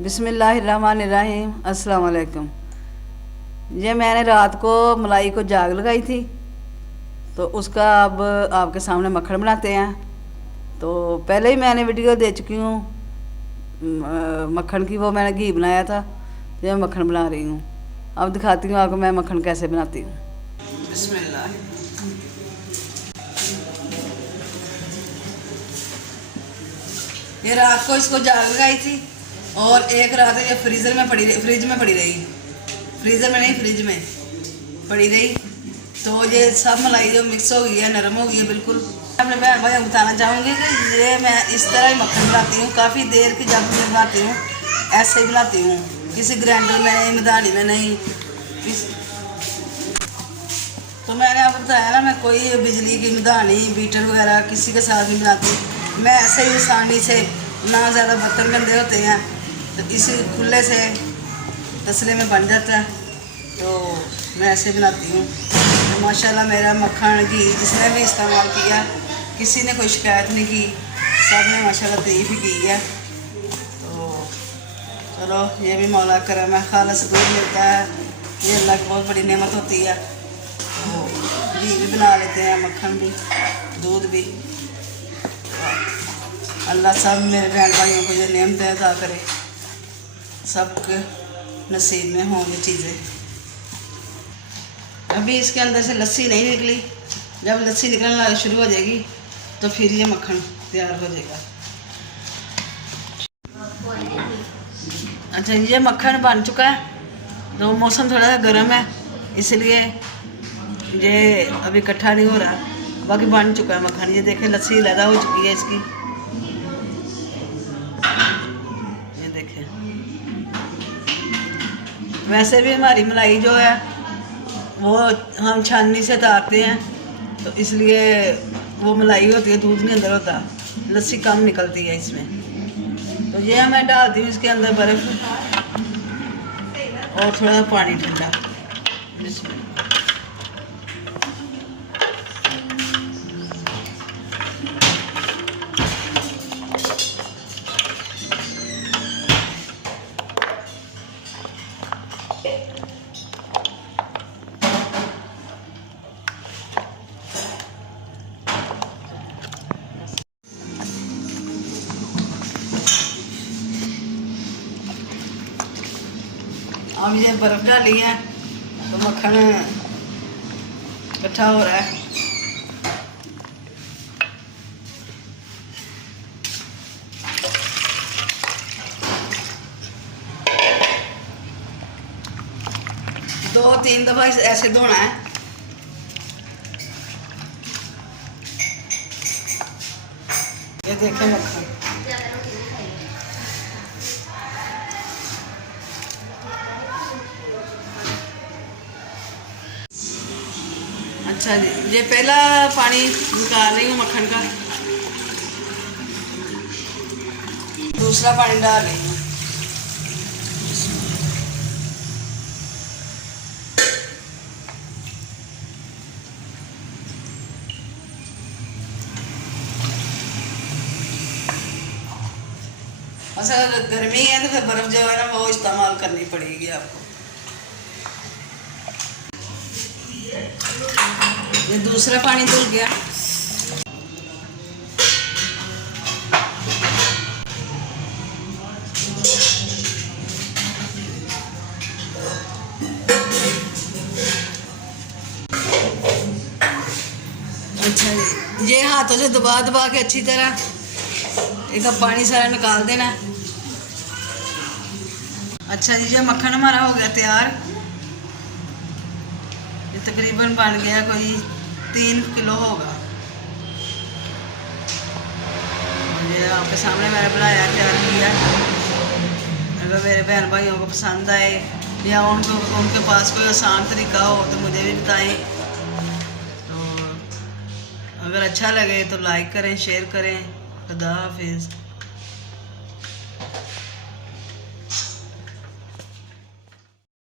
बिस्मिल्लाहिर्रहमानिर्रहीम। अस्सलाम वालेकुम। ये मैंने रात को मलाई को जाग लगाई थी, तो उसका अब आपके सामने मक्खन बनाते हैं। तो पहले ही मैंने वीडियो दे चुकी हूँ मक्खन की, वो मैंने घी बनाया था। ये मैं मक्खन बना रही हूँ, अब दिखाती हूँ आपको मैं मक्खन कैसे बनाती हूँ। बिस्मिल्लाह। ये रात को इसको जाग लगाई थी और एक रात ये फ्रीज में पड़ी रही, फ्रिज में पड़ी नहीं, फ्रिज में पड़ी रही। तो ये सब मलाई जो मिक्स हो गई है, नरम हो गई है बिल्कुल। अपने बहन भाई बताना चाहूँगी कि ये मैं इस तरह ही मक्खन बनाती हूँ। काफ़ी देर की जब मैं बनाती हूँ ऐसे ही बनाती हूँ, किसी ग्राइंडर में नहीं, मदानी में नहीं। तो मैंने आपको बताया ना, मैं कोई बिजली की मदानी बीटर वगैरह किसी के साथ नहीं बनाती। मैं ऐसे ही आसानी से, ना ज़्यादा बर्तन गंदे होते हैं, तो इसी खुले से तसले में बन जाता है। तो मैं ऐसे बनाती हूँ। तो माशाल्लाह मेरा मक्खन घी जिसने भी इस्तेमाल किया, किसी ने कोई शिकायत नहीं की, सब ने माशाल्लाह तारीफ ही की है। तो चलो, ये भी मौला करम है, खालिस दूध मिलता है, ये अल्लाह की बहुत बड़ी नेमत होती है। तो घी भी बना लेते हैं, मक्खन भी, दूध भी। अल्लाह सब मेरे बहन भाइयों को ये नेमतें अता करे, सबके नसीब में हों ये चीज़ें। अभी इसके अंदर से लस्सी नहीं निकली, जब लस्सी निकलना शुरू हो जाएगी तो फिर ये मक्खन तैयार हो जाएगा। अच्छा, ये मक्खन बन चुका है। तो मौसम थोड़ा सा गर्म है, इसलिए ये अभी इकट्ठा नहीं हो रहा, बाकी बन चुका है मक्खन। ये देखें, लस्सी अलग हो चुकी है इसकी, ये देखें। वैसे भी हमारी मलाई जो है वो हम छाननी से उतारते हैं, तो इसलिए वो मलाई होती है, दूध नहीं अंदर होता, लस्सी कम निकलती है इसमें। तो ये मैं डालती हूँ इसके अंदर बर्फ़ और थोड़ा सा पानी ठंडा। अब ये बर्फ़ डाली है तो मक्खन इकट्ठा हो रहा है। दो तीन दफ़ा ऐसे धोना है। ये देखें मक्खन, अच्छा जी, ये पहला पानी निकाल रही हूँ मक्खन का, दूसरा पानी डाल रही हूँ। अच्छा, गर्मी है तो फिर बर्फ़ जो है ना वो इस्तेमाल करनी पड़ेगी आपको। ये दूसरा पानी धुल गया। अच्छा जी, ये हाथों से दबा दबा के अच्छी तरह इसका पानी सारा निकाल देना। अच्छा जी, ये मक्खन हमारा हो गया तैयार। ये तकरीबन बन गया कोई 3 किलो होगा। ये आपके सामने मैंने बनाया, तैयार किया। अगर मेरे बहन भाइयों को पसंद आए या उनके पास कोई आसान तरीका हो तो मुझे भी बताएं। तो अगर अच्छा लगे तो लाइक करें, शेयर करें। खुदा हाफिज़।